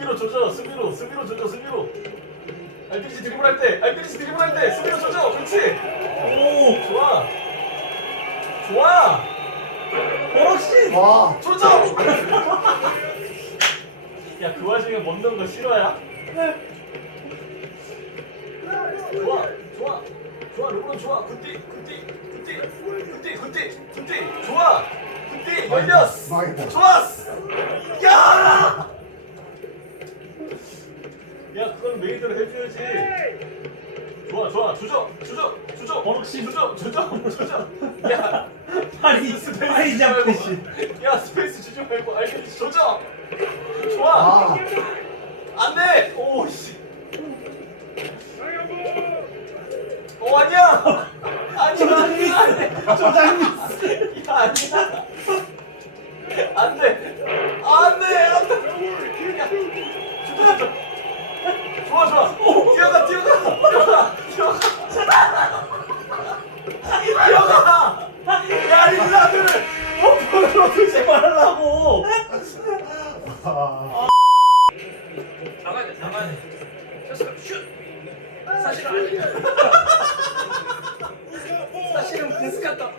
야 수비로 조져 수비로 수비로 조져 수비로. 알비리지 드리블 할때 알비리지 드리블 할때 수비로 조져. 그렇지. 오 좋아. 좋아! 와. 조져. 야 그 와중에 먹는 거 싫어야? 좋아 좋아. 좋아 르브론 좋아. 굿디 굿디 굿디 굿디 굿디 굿디. 좋아. 굿디 열렸어. 망했다. 좋았어. 야! 야 그건 메이드로 해줘야지. 좋아 좋아. 주저 주저 주저. 버럭신. 주저 주저 주저. 야. 파리, 스페이스 파리 주지 말고. 잡듯이. 야 스페이스 주지 말고 알겠지 조져 좋아. 아. 안돼. 오씨. 어 아니야. 아니야. 안돼 조장미스. 야 아니야. 안돼. 안돼. 안돼 야 주저 주저 아. 나가야 돼, 나가야 돼. 셔츠가 슛! 사실은 아니야. 사실은 빈스 같다.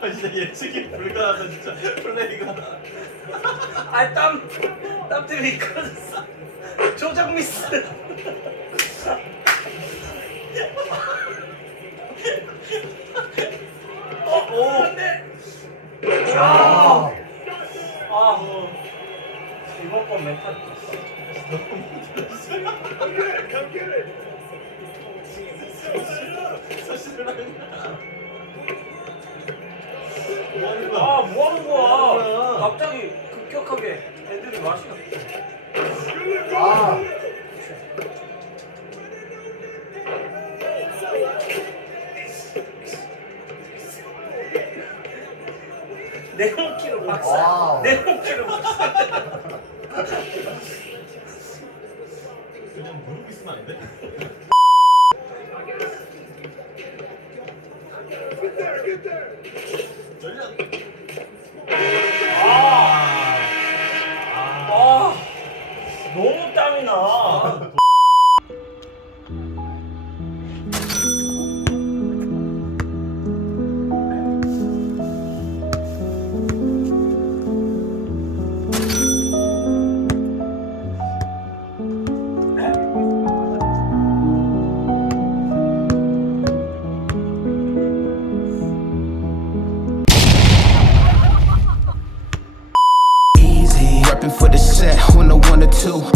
아 진짜 예측이 불가하다 진짜 플레이가 아, 땀, 땀 때문에 미끄러졌어. 조작 미스. 어, 오, 안 돼. 아. 이번 건 멘탈 아, 뭐 하는 거야? 갑자기 급격하게 애들이 마시나. 내 홍키로 박살. 와우. 내 홍키로 박살. 그냥 무릎 있으면 안 돼? 전략 to.